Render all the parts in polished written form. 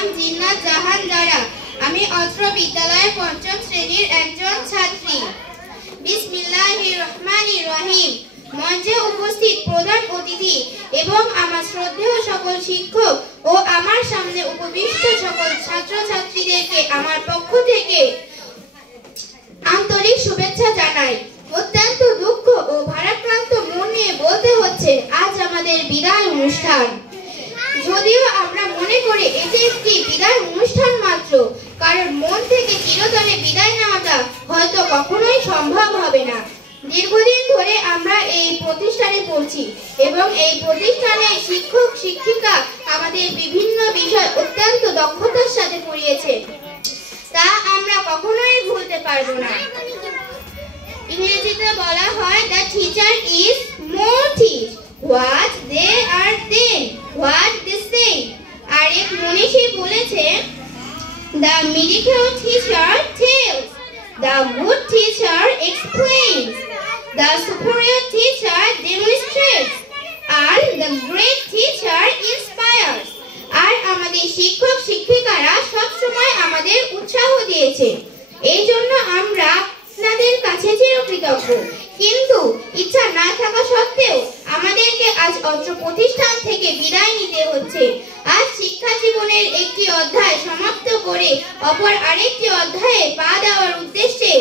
নাম জিন্নাত জাহান জারা। আমি অত্র বিদ্যালয়ের পঞ্চম শ্রেণীর একজন ছাত্রী। বিসমিল্লাহির রহমানির রহিম। মঞ্চে উপস্থিত প্রধান অতিথি এবং আমার শ্রদ্ধেয় সকল শিক্ষক ও আমার সামনে উপবিষ্ট সকল ছাত্রছাত্রীদেরকে আমার পক্ষ থেকে আন্তরিক শুভেচ্ছা জানাই। অত্যন্ত দুঃখ ও ভারাক্রান্ত মন নিয়ে বলতে হচ্ছে আজ আমাদের বিদায় অনুষ্ঠান। যদিও আমরা মনে করি এটি একটি বিদায় অনুষ্ঠান মাত্র, কারণ মন থেকে চিরতরে বিদায় নেওয়াটা হয়তো কখনোই সম্ভব হবে না। দীর্ঘদিন ধরে আমরা এই প্রতিষ্ঠানে পড়ছি এবং এই প্রতিষ্ঠানে শিক্ষক শিক্ষিকা আমাদের বিভিন্ন বিষয় অত্যন্ত দক্ষতার সাথে পড়িয়েছে, তা আমরা কখনোই ভুলতে পারবো না। ইংরেজিতে বলা হয় the teacher is more teach what they are then what they say। আর এক মনীষী বলেছে the mediocre teacher tells, the good teacher explains, the superior teacher demonstrates, and the great teacher inspires। আর আমাদের শিক্ষক শিক্ষিকারা সবসময় আমাদের উৎসাহ দিয়েছে, এই জন্য আমরা আপনাদের কাছে চিরকৃতজ্ঞ। কিন্তু ইচ্ছা না থাকা সত্ত্বেও আমাদেরকে আজ অত্র প্রতিষ্ঠান থেকে বিদায় নিতে হচ্ছে। আজ শিক্ষা জীবনের একটি অধ্যায় সমাপ্ত করে অপর আরেকটি অধ্যায়ে পা দেওয়ার উদ্দেশ্যে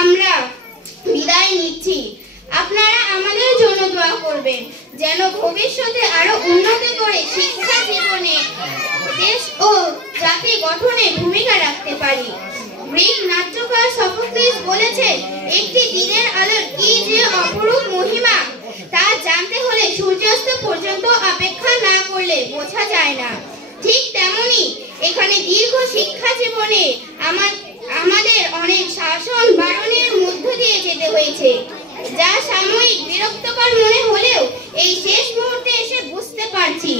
আমরা বিদায় নিচ্ছি। আপনারা আমাদের জন্য দোয়া করবেন যেন ভবিষ্যতে আরো উন্নতি করে শিক্ষা জীবনে দেশ ও জাতি গঠনে ভূমিকা রাখতে পারি। গ্রিক নাট্যকার সফোক্লিস বলেছেন, একটি দিনের আলোর কি যে অপরূপ মহিমা, তা জানতে হলে সূর্যাস্ত পর্যন্ত অপেক্ষা না করলে বোঝা যায় না। ঠিক তেমনি এখানে দীর্ঘ শিক্ষা জীবনে আমাদের অনেক শাসন বারণের মধ্য দিয়ে যেতে হয়েছে, যা সাময়িক বিরক্তকর মনে হলেও এই শেষ মুহূর্তে এসে বুঝতে পারছি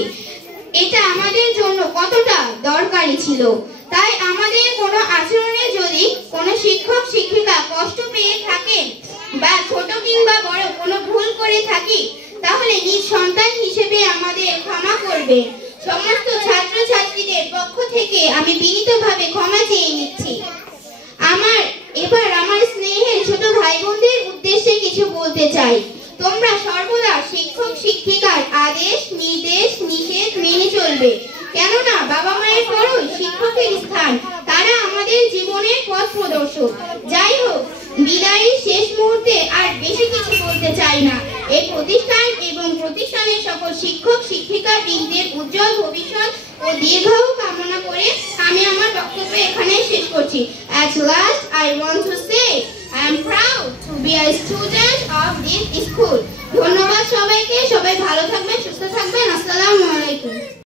এটা আমাদের জন্য কতটা দরকারি ছিল। তাই আমাদের কোনো আচরণে যদি কোনো শিক্ষক শিক্ষিকা কষ্ট পেয়ে থাকেন বা ছোট কিংবা বড় কোনো ভুল করে থাকি, তাহলে নিজ সন্তান হিসেবে আমাদের ক্ষমা করবে। সমস্ত ছাত্রছাত্রীদের পক্ষ থেকে আমি বিনীতভাবে ক্ষমা চেয়ে নিচ্ছি। এবার আমার স্নেহের ছোট ভাই বোনদের উদ্দেশ্যে কিছু বলতে চাই। তোমরা সর্বদা শিক্ষক শিক্ষিকার আদেশ নির্দেশ নিষেধ মেনে চলবে, কেননা বাবা মায়ের পরই শিক্ষকের স্থান, তারা আমাদের জীবনের পথ প্রদর্শক। যাই হোক, বিদায়ের শেষ মুহূর্তে আর বেশি কিছু বলতে চাই না। এই প্রতিষ্ঠান এবং প্রতিষ্ঠানের সকল শিক্ষক শিক্ষিকা বৃন্দের উজ্জ্বল ভবিষ্যৎ ও দীর্ঘায়ু কামনা করে আমি আমার বক্তব্য এখানে শেষ করছি। At last I want to say I am proud to be a student of this school। ধন্যবাদ সবাইকে। সবাই ভালো থাকবেন, সুস্থ থাকবেন। আসসালামু আলাইকুম।